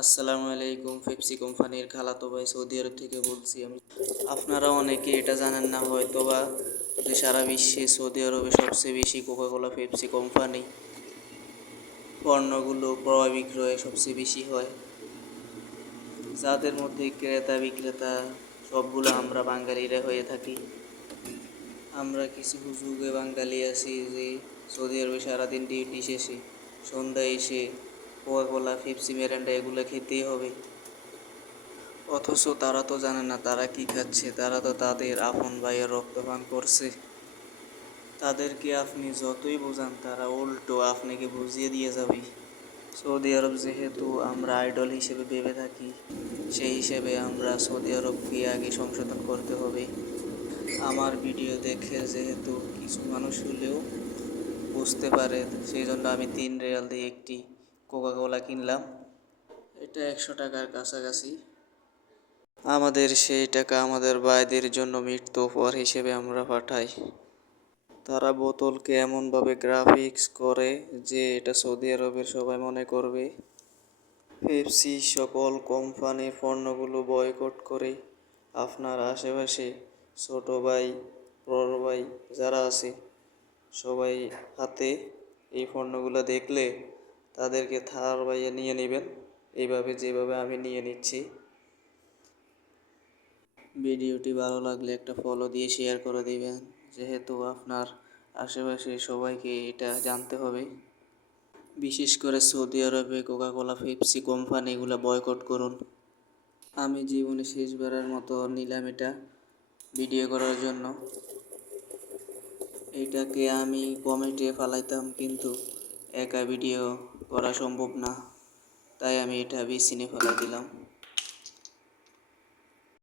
আসসালামু আলাইকুম। পেপসি কোম্পানির খালাতো ভাই সৌদি আরব থেকে বলছি আমি। আপনারা অনেকে এটা জানেন না হয়তোবা যে সারা বিশ্বে সৌদি আরবে সবচেয়ে বেশি কোকাকোলা পেপসি কোম্পানি পণ্যগুলো ক্রয় বিক্রয় সবচেয়ে বেশি হয়, যাদের মধ্যে ক্রেতা বিক্রেতা সবগুলো আমরা বাঙালিরা হয়ে থাকি। আমরা কিছু হুজুগে বাঙালি আছি যে সৌদি আরবে সারাদিন ডিউটি শেষে সন্ধ্যায় এসে কোকাকোলা পেপসি মিরান্ডা এগুলো খেতেই হবে। অথচ তারা তো জানে না তারা কি খাচ্ছে, তারা তো তাদের আপন ভাইয়ের রক্ত পান করছে। তাদেরকে আপনি যতই বোঝান তারা উল্টো আপনাকে বুঝিয়ে দিয়ে যাবে। সৌদি আরব যেহেতু আমরা আইডল হিসেবে ভেবে থাকি, সেই হিসেবে আমরা সৌদি আরবকে আগে সংশোধন করতে হবে। আমার ভিডিও দেখে যেহেতু কিছু মানুষ হলেও বুঝতে পারে, সেই জন্য আমি 3 রিয়াল দিয়ে একটি কোকাকোলা কিনলাম। এটা 100 টাকার কাছাকাছি। আমাদের সেই টাকা আমাদের ভাইদের জন্য মৃত্যু উপহার হিসেবে আমরা পাঠাই। তারা বোতলকে এমনভাবে গ্রাফিক্স করে যে এটা সৌদি আরবের সবাই মনে করবে। পেপসি সকল কোম্পানির পণ্যগুলো বয়কট করে আপনার আশেপাশে ছোট ভাই বড় ভাই যারা আছে সবাই হাতে এই পণ্যগুলো দেখলে তাদেরকে থার বাইয়ে নিয়ে নেবেন, এইভাবে যেভাবে আমি নিয়ে নিচ্ছি। ভিডিওটি ভালো লাগলে একটা ফলো দিয়ে শেয়ার করে দিবেন, যেহেতু আপনার আশেপাশে সবাইকে এটা জানতে হবে। বিশেষ করে সৌদি আরবে কোকাকোলা পেপসি কোম্পানিগুলো বয়কট করুন। আমি জীবনে শেষবারের মতো নিলাম এটা ভিডিও করার জন্য। এটাকে আমি কমেন্টে ফালাইতাম, কিন্তু একা ভিডিও করা সম্ভব না, তাই আমি এটা বেছে নিয়ে ফেলাই দিলাম।